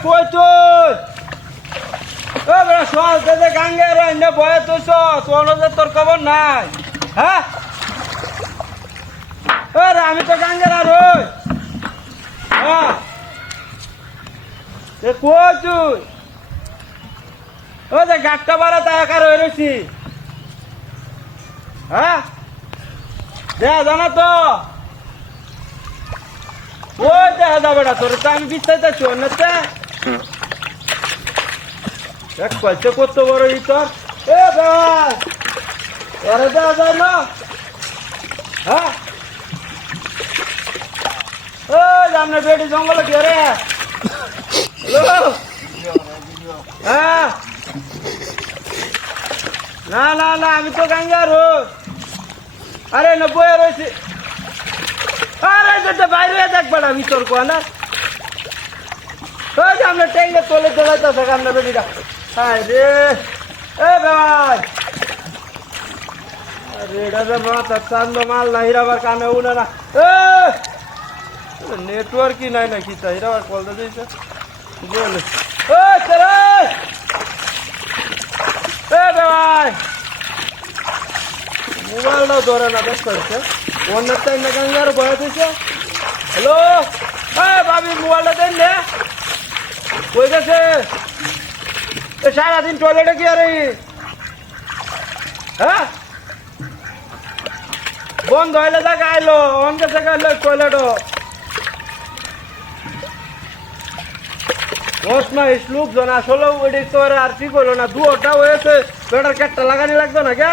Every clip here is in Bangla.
কই তুই ও বড় সস দে গাঙ্গে রে না বয়ে তুই তোর তোর খবর নাই হ্যাঁ আরে আমি তো গাঙ্গে আর ওই হ্যাঁ এ কই তুই ও যে গাটটা বাড়া তা একা রয়েছি হ্যাঁ জানা তো ওই দেখা যাবে না তোর তো আমি বিস্তারিত চলতে এক কয়েছে কত বড় ই তোর এ ভাই এরে দেওয়া যায় না হ্যাঁ ওই আপনার বেটি জঙ্গলে কি রে হ্যালো হ্যাঁ না না না আমি তো গাঙ্গার আরে না বয়ে রয়েছি আরে যেতে বাইরে দেখবা না ভিতর কোয়া না ওই যে আপনার ট্যাঙ্গে তোলে তোলাইতে থাকে আপনার বেটিটা হ্যাঁ রে এ ভাই আরে এটা যে মাথা চান্দ মাল না হিরাবার কানে উনে না নেটওয়ার্কই নাই নাকি তা হিরাবার কলতে দিয়েছে বলে ও চলে এ ভাই মোবাইলটাও ধরে না বেশ করছে অন্যের টাইম না গাঙ্গার বয়ে দিয়েছে হ্যালো হ্যাঁ ভাবি মোবাইলটা দেন নে কই গেছে সারাদিন টয়লেটে কি আরে হ্যাঁ বন্ধ হইলে যাক আইলো অন্য জায়গায় আইলো টয়লেটও বস না স্লুপ জন আসলে ওইটাই তো আর ঠিক হলো না দুটা হয়েছে বেটার কেটটা লাগানি লাগতো না কে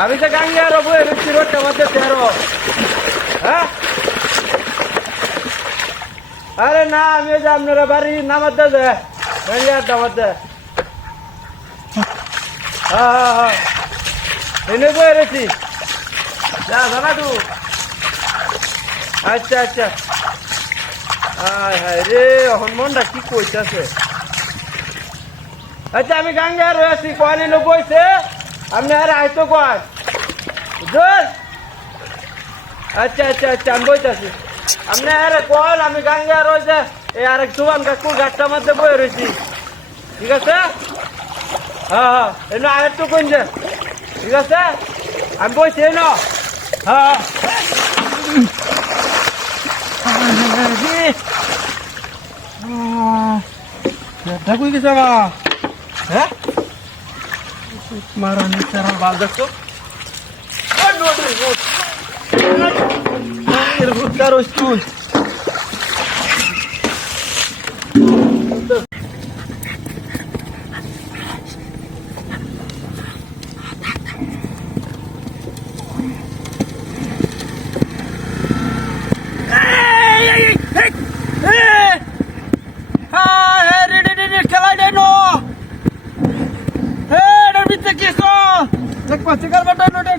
আমি তো গাঙ্গে আর বয়ে রয়েছি রোডটা মধ্যে তেরো হ্যাঁ আরে না আমি যে আপনারা বাড়ি নামাতে দে গাঙ্গে আড্ডা মধ্যে হ্যাঁ হ্যাঁ হ্যাঁ এনে বয়ে রয়েছি যা জানা তু আচ্ছা আচ্ছা হায় হায় রে এখন মনটা কি কইতাছে আচ্ছা আমি গাঙ্গে আর রয়েছি কয়নি লোক বইছে আপনি আর আইতো কয় বুঝলেন আচ্ছা আচ্ছা আচ্ছা আমি বইতাছি আপনি আর কল আমি গাঙ্গে আর রয়েছে এই আরেক সুবান কাকুর গাছটার মধ্যে বয়ে রয়েছি ঠিক আছে হ্যাঁ হ্যাঁ এনে আরেকটু কইছে ঠিক আছে আমি বইছি না হ্যাঁ ঠাকুর গেছে বা হ্যাঁ মারা নিচারা বাল দেখছো তুই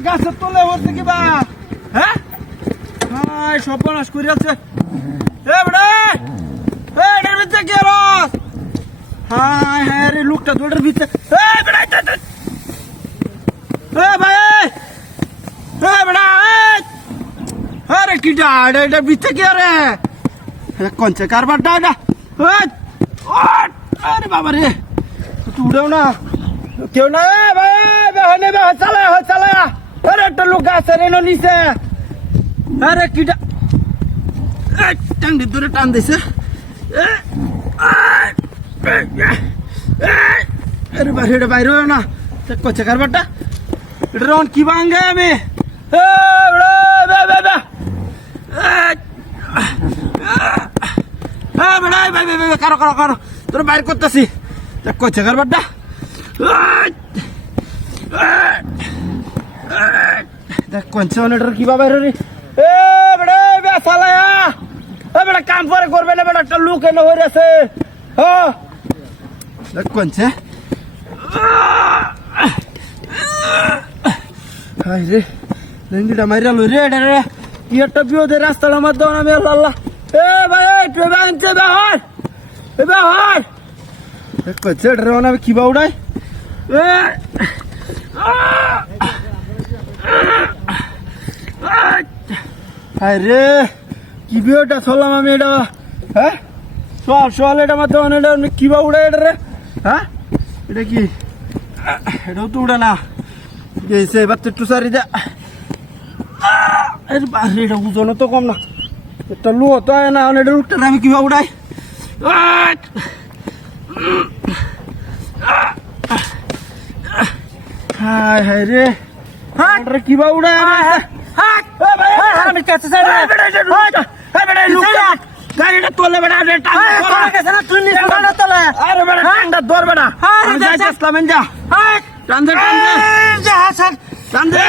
গাছের তোলে হচ্ছে কিবা হ্যাঁ সর্বনাশ করে আছে এটার ভিতরে কি রস হ্যাঁ হ্যাঁ রে লোকটা দৌড়ের ভিতরে ভাই আরে কি এটার ভিতরে কি রে কনছে কারবারটা এটা আরে বাবা রে তুই উড়েও না কেউ না ভাই চালা চালা আরে একটা লোক আছে রে নিচে আরে কিটা টান ধরে টান দিছে আরে বাইরে বাইরে না কচ্ছে কারবারটা এটা রন কি ভাঙ্গে আমি কারো কারো কারো তোর বাইর করতেছি কচ্ছে কারবারটা দেখ কোনছে অনেকটার কি বাবা রে এ বেড়া সালায়া এ বেড়া কাম করে করবে না বেড়া একটা লোক এনে হয়ে আছে হ্যাঁ দেখ কোনছে হাই রে লেঙ্গিটা মাইরা লই রে এটা রে কি একটা বিয়োদের রাস্তার মধ্যে আমি আল্লাহ এ ভাই তুই বানতে বাহার এ বাহার দেখ কোনছে এটা রে আমি কি বাউড়াই হায় রে কি বিয়েটা চললাম আমি এটা হ্যাঁ সোয়াল এটা মাত্র এটা কিবা উড়ে এটা রে হ্যাঁ এটা কি এটাও তো উড়ে না গেছে এবার তো একটু সারি দে এটা ওজনও তো কম না একটা লো তো হয় না এটা উঠতে আমি কিবা উড়াই হায় হায় রে কিবা উড়াই গাড়িটা তোলে বেড়া আরে বেড়া টান্ডা ধর বেড়া আমি যাইতেছিলাম যা টান্দে টান্দে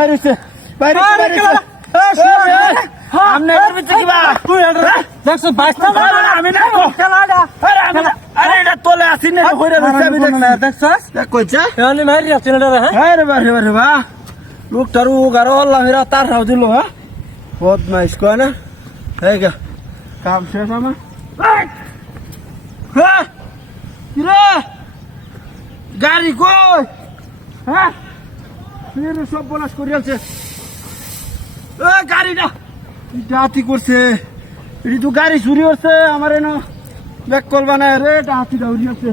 বাইরে বাইরে আমনে কিবা তুই দেখছো বাইস্তা আমি না আরে এটা তোলে আসি না হইরা আমি দেখছস কইছা আমি মারি আসি না রে হ্যাঁ রে বারে বারে বা লোকটারু গারো আল্লাহ মেরা তার রাও দিল হ্যাঁ বহুত নাইস কয় না এই গা কাম শেষ আমার হ্যাঁ কিরে গাড়ি কই হ্যাঁ মেরে সব বনাস করে আছে গাড়িটা ডাহাতি করছে এটি তো গাড়ি চুরি হচ্ছে আমার এনে ব্যাক করবা না রে ডাহাতি দাউরি আছে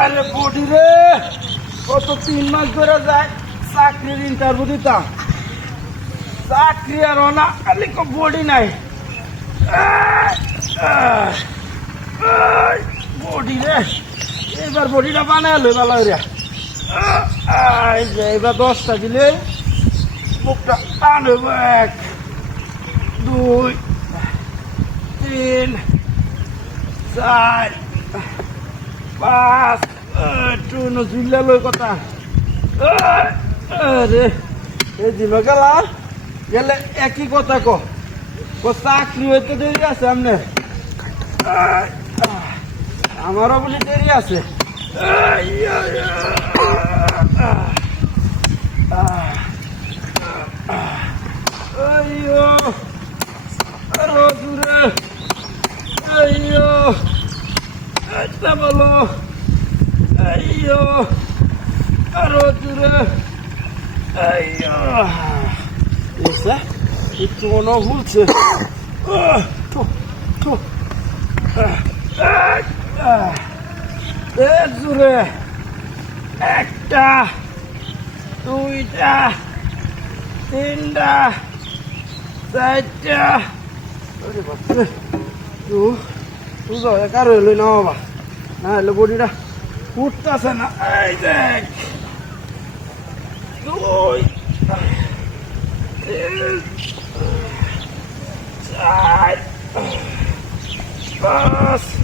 আরে বডি রে কত 3 মাস ধরে যায় চাকরির ইন্টারভিউ দিতাম চাকরি আর না খালি বডি নাই বডি রে এবার বডিটা বানালো ভালো রে এবার 10টা দিলে বুকটা টান হইব 1 2 3 4 5 টুনো ঝুললে লই কথা আরে এই দিন গেলে একই কথা চাকরি হইতে দেরি আছে সামনে আমারও বলে দেরি আছে আইয়ো আরো দূরে আইয়ো এটা বলো আইয়ো আরো দূরে আইয়ো এসা একটু মনে ভুলছে দূরে 1টা 2টা 3টা 4টা আরে বাপরে তুই যাও একা রইল না বাবা না হলে বডিটা উঠতেছে না এই দেখ 2 3 4 5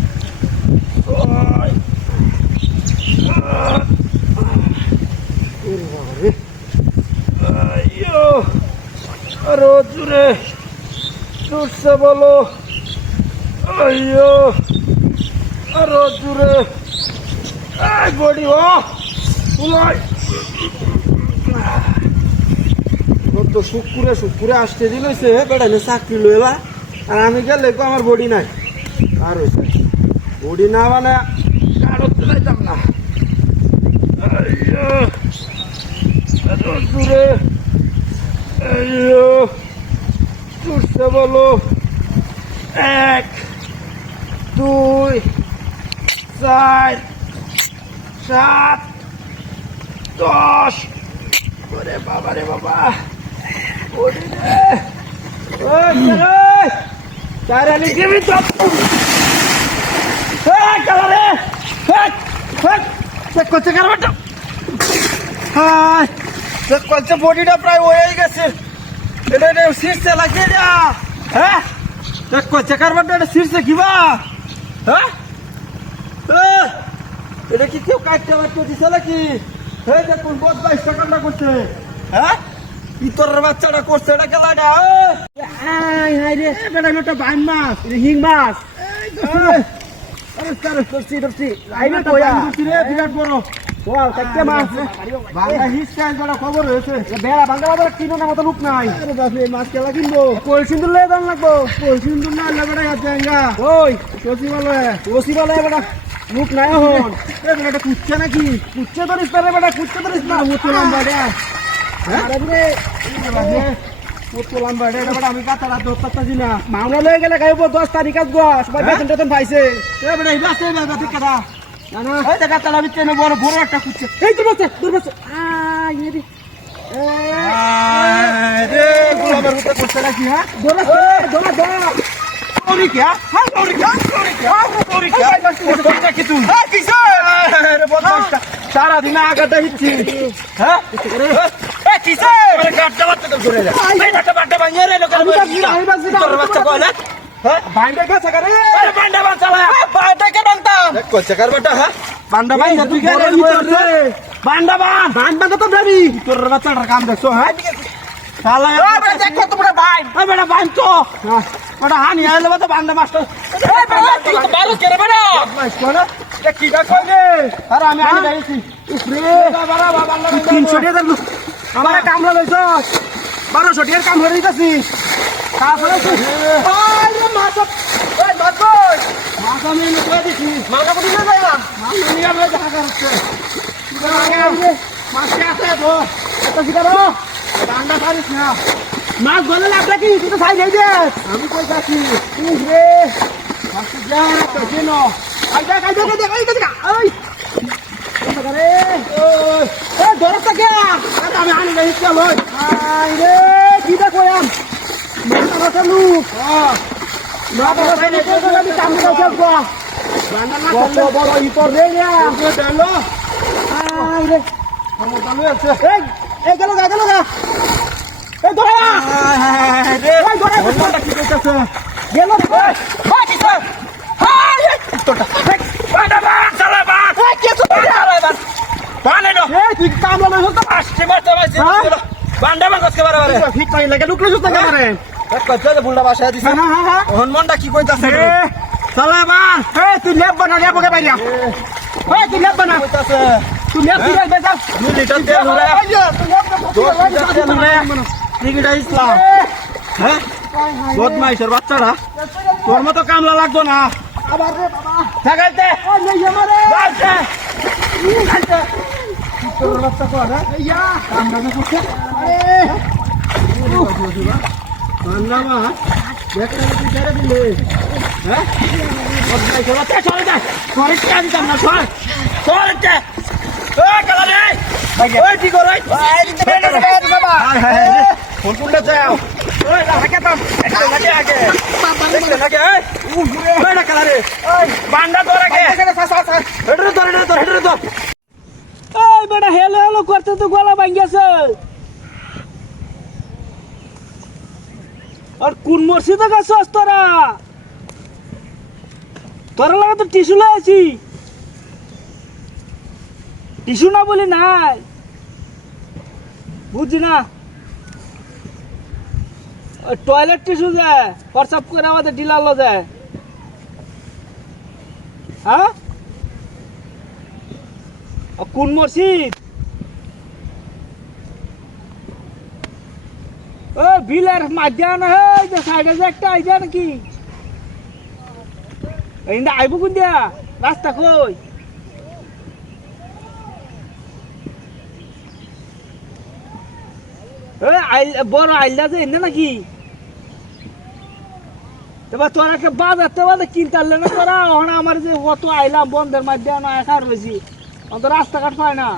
6 আইয়ো আরো জোরে জোরসে বলো আইয়ো আরো জোরে বডি তো শুকুরে আসতে দিলছে বেড়াইলে চাকরি লইলা আর আমি গেলে আমার বডি নাই আর বডি না মানে কারো চাইতাম না আইয়ো আরো জোরে আইয়ো জোরসে বলো 1 2 4 7 10 ওরে বাবা রে বাবা ওরে রে ও চলে চারালি দিবি তো কালারে চেক করতে কারবাটা চেক করতে বডিটা প্রায় হয়ে গেছে এটা শীর্ষে লাগিয়ে দেয়া হ্যাঁ চেক করতে কারবাটা এটা শীর্ষে কিবা হ্যাঁ এটা কি কেউ কাটতে বাটতে দিছে নাকি হ্যাঁ দেখুন 22 টাকা করছে হ্যাঁ ইতরের বাচ্চাটা করছে এটা খেলাটা বেটা বাইন মাছ হিং মাছ বিরাট বড় খবর হয়েছে বেড়া বাংলা বাজার কিনো না মতো লোক নাই মাছ খেলা কিনবো কই সিন্দুর লে দাম লাগবো কই সিন্দুর না লাগবে ওই সচিবালয় বেটা লোক নাই হন বেটা কুচ্ছে নাকি কুচ্ছে ধরিস পারে বেটা কুচ্ছে ধরিস না মুতুলাম বেটা পুতলাম বাড়ে এটা আমি কাটারা দোস্তাছি না মামলা লয়ে গেলে গাইব 10 তারিখ আসবো সবাই বেতন টেতন পাইছে এ বেটা এই বাসে না ঠিক কথা না না এই দেখা তালা ভিতরে বড় বড় একটা কুচ্ছে এই তো বাচ্চা দূর বাচ্চা ইয়ে রে গোলামের ভিতরে কুচ্ছে নাকি হ্যাঁ দৌড়া দৌড়া দৌড়া দৌড়ি কি হ্যাঁ দৌড়ি কি দৌড়ি কি দৌড়ি কি তুই হ্যাঁ কিসে রে বদমাশটা সারা দিন আগাটা হিচ্ছি হ্যাঁ এ কিসে আরে গাড়টা বাচ্চা তো ঘুরে যা এই গাড়টা বাড়টা ভাঙিয়ে রে লোকের তোর বাচ্চা কইলা হ্যাঁ বান্ডা গেছে করে আরে বান্ডা বাঁচালা বান্ডা কে বানতাম কই চাকার বাটা হ্যাঁ বান্ডা বান তুই কে রে বান্ডা বান বান্ডা তো ধরি তোর বাচ্চাটার কাম দেখছো হ্যাঁ শালা এ বেটা দেখো তোমরা ভাই এ বেটা বান তো ওটা হানি আইলে তো বান্ডা মাস্টার এ বেটা তুই তো বারো করে বেটা মাস কোন এ কি গা কইলে আরে আমি আনি যাইছি উপরে বাবা বান্ডা 300 টাকা দাও আমারে কামলা লইছো 1200 টাকার কাম হয়ে গেছি তারপরে আরে মাছ এই মাছ মাছ আমি এনে কই দিছি মাছ কোটি না যাইবা মাছ নিয়ে আমরা দেখা করছে মাছ আছে তো এত শিকারো বান্ডা পারিস না মাছ গলে লাগবে কি তুই তো খাই যাই দে আমি কই যাচ্ছি রে মাছ যা তো কেন আইদা কাইদা কাইদা কাইদা ওই আরে ওই এ ধরতে কে আরে আমি আনি যাই চল ওই আই রে কি দেখো আম মাথা চালু মাথা চালু তো আমি কাম করতে যাব বান্ডা না চললে বড় ই তো রে না তো ডালো আই রে আমার চালু আছে এই গেল গা এই ধরা রে ওই ধরা বলটা কি কইতাছে গেল ওই কি স্যার হাই তোটা বান্ডা বা চালা বা কে তো আরে বান বানে নো এই তুই কাম না হতো আসছে মারতে পারছিস বান্ডা বান কসকে বারে বারে ঠিক কই লাগে লুকলে জুত না মারে এক কথা যে বুলডা বাসা দিছে হ্যাঁ হনুমানটা কি কইতাছে রে চালা বা এই তুই লেব বানা লেব কে বাইরা এই তুই লেব বানা কইতাছে তুই লেব কি রে বেটা 2 লিটার তেল রে তুই লেব তেল রে নিগিটা ইসলাম হ্যাঁ বদমাইশের বাচ্চারা তোর মতো কামলা লাগতো না আবার রে বাবা থাকাইতে ওই নেই আমারে যাইতে যাইতে তোর বাচ্চা কো রে ইয়া কামলা না করছে আরে কান্না মা দেখলে তুই ছেড়ে দিলে হ্যাঁ বদমাইশের বাচ্চা চলে যা তোর কি আনি কাম না চল চল তে ও কালা রে ওই কি করে এই দিতে বেটা বাবা হায় হায় ফোন কোনটা যাও ওই লাগে তো লাগে আগে দেখতে লাগে ওই না কালা রে ওই বান্ডা তোর আগে হেডরে ধর এই বেটা হেলো হেলো করতে তো গলা ভাঙিয়েছে আর কোন মসজিদে গেছস তোরা লাগে তো টিস্যু লাইছি টিস্যু না বলি নাই বুঝছি না টয়লেট টিস্যু যায় হোয়াটসঅ্যাপ করে আমাদের ডিলার লো যায় হ্যাঁ কোন মসজিদ ও বিলের মাঝখান যে সাইডে যে একটা আইজা নাকি এইটা আইব কোন দিয়া রাস্তা কই বড় আইলা যে এনে নাকি এবার তোরা একটা বাজার কিনতে পারলে না তোরা ওখানে আমার যে অত আইলাম বন্ধের মাধ্যমে একা রয়েছি অত রাস্তাঘাট পায় না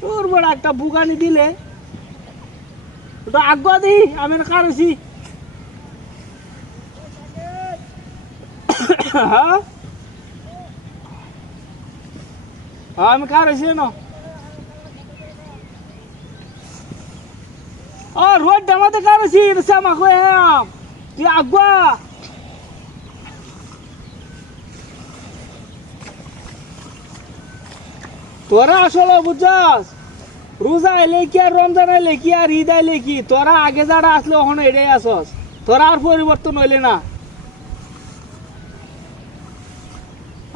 তোর বড় একটা বুগানি দিলে ওটা আগুয়া দিই আমি একা রয়েছি হ্যাঁ আমি খা রয়েছি না रोड डमाते कर सी रसा मखो है ये आगवा तोरा আসলে বুঝছস রোজা এলে কি আর রমজান এলে কি আর ঈদ এলে কি তোরা আগে যারা আসলে ওখানে এটাই আসস তোরা আর পরিবর্তন হইলে না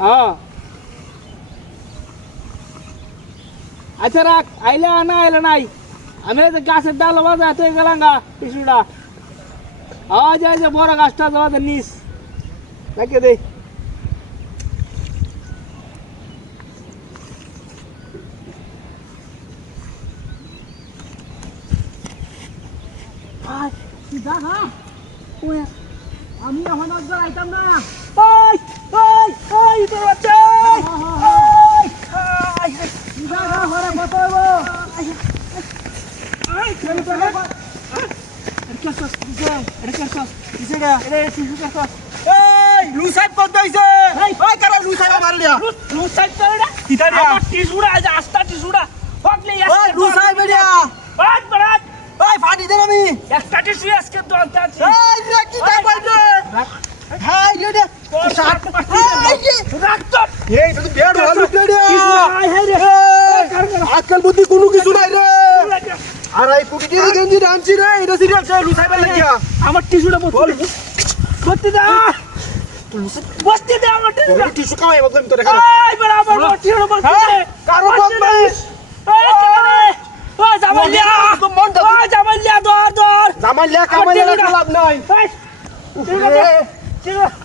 হ্যাঁ আচ্ছা রাখ আইলে না আইলে নাই আমি গাছের ডাল বাজাতে গেলাম গা কিছুটা আওয়াজ আছে বড় গাছটা যাওয়া নিস রেখে দে যা হ্যাঁ ওই আমি এখন একবার আইতাম না ওই ওই ওই তোর বাচ্চা ওই যা যা ঘরে কত হইব এই ছেলে তো এটা কি করছ এটা কি করছ এটা শিশু করছ এই লুসাইড কত হইছে ওই কারা লুসাইড মারলিয়া লুসাইড করে কিটা রে আমার টিসুড়া আজ আস্তা টিসুড়া হটলে ওই লুসাইড বেডিয়া বাদ বাদ ওই ফাটি দে আমি একটা টিসু আজকে তো আনতে আছে এই রে কি তা কইছে হাই রে শার্ট পাচ্ছি রাখ তো এই তো বেড হল রে হাই হাই রে আজকাল বুদ্ধি কোনো কিছু নাই রে আর এই কুটি দিয়ে গেঞ্জি ডানছি রে এটা সিরিয়াল চল লুসাইড লাগিয়া আমার টিসুটা বসতে দা বসতে দে আমার টিসু কামাই বললাম তো দেখা এই বরাবর টিসুটা বসতে দে কারো বদমাইশ এই কেনে ও জামাইলিয়া ও জামাইলিয়া দর দর জামাইলিয়া কামাইলিয়া লাভ নাই ঠিক আছে